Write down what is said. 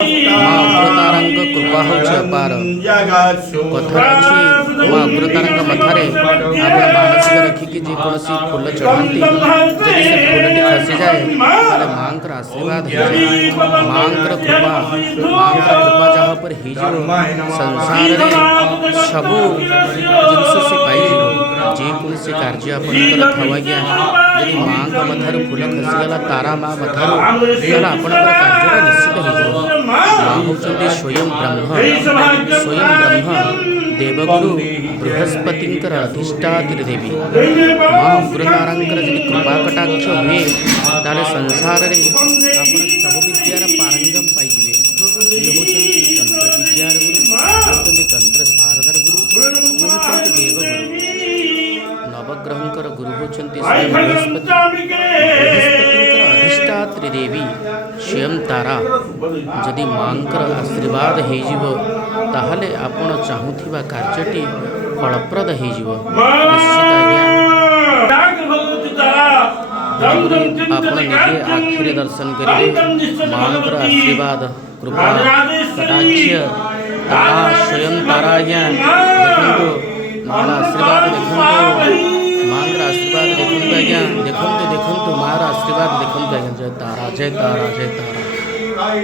ମା ଅଗ୍ରତାରାଙ୍କ କୃପା ହେଉଛି ଅପାର। କଥାରେ ଅଛି ମା ଅଗ୍ରତାରାଙ୍କ ମଥାରେ ଆପଣ ମାନସିକ ରଖିକି ଯେକୌଣସି ଫୁଲ ଚଢ଼ାନ୍ତି, ଯଦି ସେ ଫୁଲଟି ଖସିଯାଏ ତାହେଲେ ମାଆଙ୍କର ଆଶୀର୍ବାଦ ହେଇଯାଏ। ମାଆଙ୍କର କୃପା ଯାହା ଉପରେ ହେଇଯିବ, ସଂସାରରେ ସବୁ ଜିନିଷ ସେ ପାଇଯିବ। ଯେକୌଣସି କାର୍ଯ୍ୟ ଆପଣଙ୍କର ଥାଉ ଆଜ୍ଞା, ଯଦି ମାଆଙ୍କ ମଥାରୁ ଫୁଲ ଖସିଗଲା, ତାରା ମା ମଥାରୁ, ତାହେଲେ ଆପଣଙ୍କର କାର୍ଯ୍ୟଟା ନିଶ୍ଚିତ ହେଇଯିବ। ମା ହେଉଛନ୍ତି ସ୍ୱୟଂ ବ୍ରହ୍ମ ଦେବଗୁରୁ ବୃହସ୍ପତିଙ୍କର ଅଧିଷ୍ଠାତ୍ରୀ ଦେବୀ। ମା ଅଗ୍ରତାରାଙ୍କର ଯଦି କୃପା କଟାକ୍ଷ ହୁଏ, ତାହେଲେ ସଂସାରରେ ଆପଣ ସବୁ ବିଦ୍ୟାର ପାରଙ୍ଗମ ପାଇଯିବେ। ଇଏ ହେଉଛନ୍ତି ତନ୍ତ୍ର ବିଦ୍ୟାର ଗୁରୁ, ହେଉଛନ୍ତି ତନ୍ତ୍ର ଶାରଦାର ଗୁରୁ, ଇଏ ହେଉଛନ୍ତି ଦେବଗୁରୁ। ନବଗ୍ରହଙ୍କର ଗୁରୁ ହେଉଛନ୍ତି ସ୍ୱୟଂ ବୃହସ୍ପତିଙ୍କର ଅଧିଷ୍ଠାତ୍ରୀ ଦେବୀ ସ୍ୱୟଂ ତାରା। ଯଦି ମାଆଙ୍କର ଆଶୀର୍ବାଦ ହେଇଯିବ, ତାହେଲେ ଆପଣ ଚାହୁଁଥିବା କାର୍ଯ୍ୟଟି ଫଳପ୍ରଦ ହେଇଯିବ ନିଶ୍ଚିତ ଆଜ୍ଞା। ଆପଣ ନିଜେ ଆଖିରେ ଦର୍ଶନ କରିବେ ମାଆଙ୍କର ଆଶୀର୍ବାଦ, କୃପା କଟାକ୍ଷ। ତାରା ସ୍ୱୟଂ ତାରା ଆଜ୍ଞା, ଦେଖନ୍ତୁ ମାଆର ଆଶୀର୍ବାଦ, ଦେଖନ୍ତୁ ମାଆଙ୍କର ଆଶୀର୍ବାଦ ଦେଖନ୍ତୁ ଆଜ୍ଞା, ଦେଖନ୍ତୁ ମାଆର ଆଶୀର୍ବାଦ ଦେଖନ୍ତୁ ଆଜ୍ଞା। ଜୟ ତାରା, ଜୟ ତାରା, ଜୟ ତାରା।